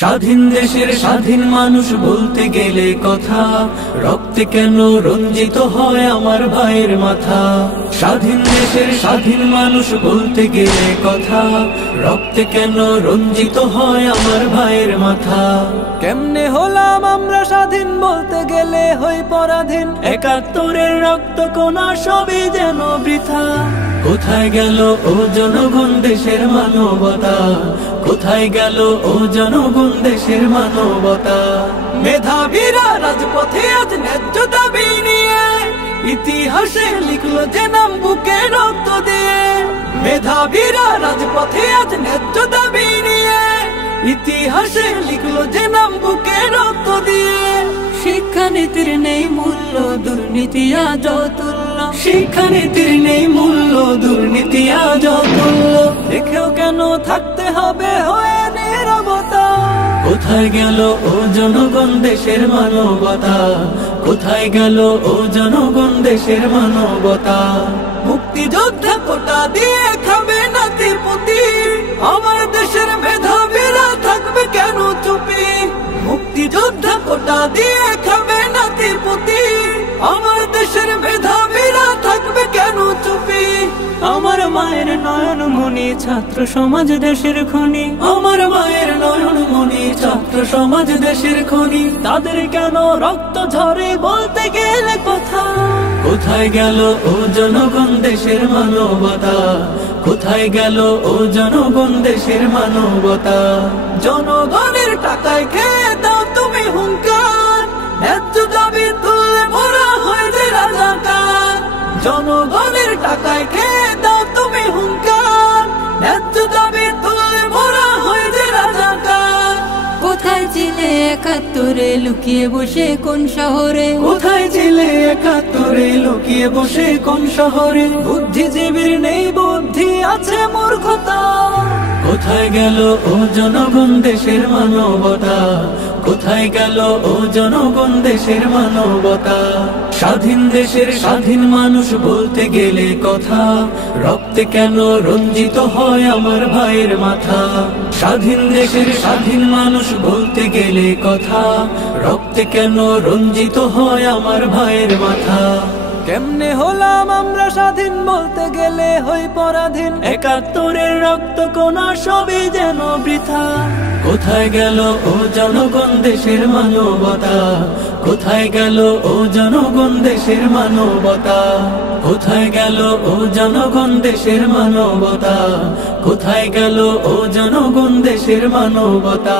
স্বাধীন দেশের স্বাধীন মানুষ বলতে গেলে কথা, রক্তে কেন রঞ্জিত হয় আমার ভাইয়ের মাথা। স্বাধীন দেশের স্বাধীন মানুষ বলতে গেলে কথা, রক্তে কেন রঞ্জিত হয় আমার ভাইয়ের মাথা। কেমনে হলাম আমরা স্বাধীন, বলতে গেলে হই পরাধীন। ৭১-এর রক্ত কোনা সবই যেন বৃথা। কোথায় গেল ও জনগণ দেশের মানবতা, কোথায় গেল ও জনগণ দেশের মানবতা। মেধাবীরা রাজপথে আজ ন্যায্য দাবি নিয়ে, ইতিহাসে লিখলো যে নাম বুকে রক্ত দিয়ে। মেধাবীরা রাজপথে আজ ন্যায্য দাবি নিয়ে, ইতিহাসে লিখলো যে নাম বুকে রক্ত দিয়ে। শিক্ষানীতির নেই মূল্য, দুর্নীতি আজ অতুল্য। শিক্ষানীতির নেই মূল্য, দুর্নীতি আজ অতুল্য। দেখেও কেন থাকতে হবে হয়ে নীরবতা। কোথায় গেল ও জনগণ দেশের মানবতা, কোথায় গেল ও জনগণ দেশের মানবতা। মুক্তিযোদ্ধা কোটা দিয়ে খাবে নাতি পুতি, আমার দেশের মেধাবীরা থাকবে কেন চুপি। মুক্তিযোদ্ধা কোটা দিয়ে খাবে নাতি পুতি, আমার দেশের মেধাবীরা থাকবে কেন চুপি। আমার মায়ের নয়ন মনি ছাত্র সমাজ দেশের খনি, আমার মায়ের নয়ন মনি ছাত্র সমাজ দেশের খনি। তাদের কেন রক্ত ঝরে বলতে গেলে কথা। কোথায় গেল ও জনগণ দেশের মানবতা, কোথায় গেল ও জনগণ দেশের মানবতা। জনগণের টাকায় খেয়ে দাও তুমি হুঙ্কার, ন্যায্য দাবি তুলে মোরা হয় যে রাজাকার। জনগণের টাকায় খেয়ে দাও তুমি হুঙ্কার, ন্যায্য দাবি তুলে মোরা হয় যে রাজাকার। কোথায় ছিলে ৭১-এ লুকিয়ে বসে কোন শহরে, কোথায় ছিলে ৭১-এ লুকিয়ে বসে কোন শহরে। বুদ্ধিজীবীর নেই বুদ্ধি, আছে মূর্খতা। কোথায় গেল ও জনগণ দেশের মানবতা, কোথায় গেল ও জনগণ দেশের মানবতা। স্বাধীন দেশের স্বাধীন মানুষ বলতে গেলে কথা, রক্তে কেন রঞ্জিত হয় আমার ভাইয়ের মাথা। স্বাধীন দেশের স্বাধীন মানুষ বলতে গেলে কথা, রক্তে কেন রঞ্জিত হয় আমার ভাইয়ের মাথা। কেমনে হলাম আমরা স্বাধীন, বলতে গেলে হই পরাধীন। ৭১-এর রক্ত কোনা সবই যেন বৃথা। কোথায় গেল ও জনগণ দেশের মানবতা, কোথায় গেল ও জনগণ দেশের মানবতা। কোথায় গেল ও জনগণ দেশের মানবতা, কোথায় গেল ও জনগণ দেশের মানবতা।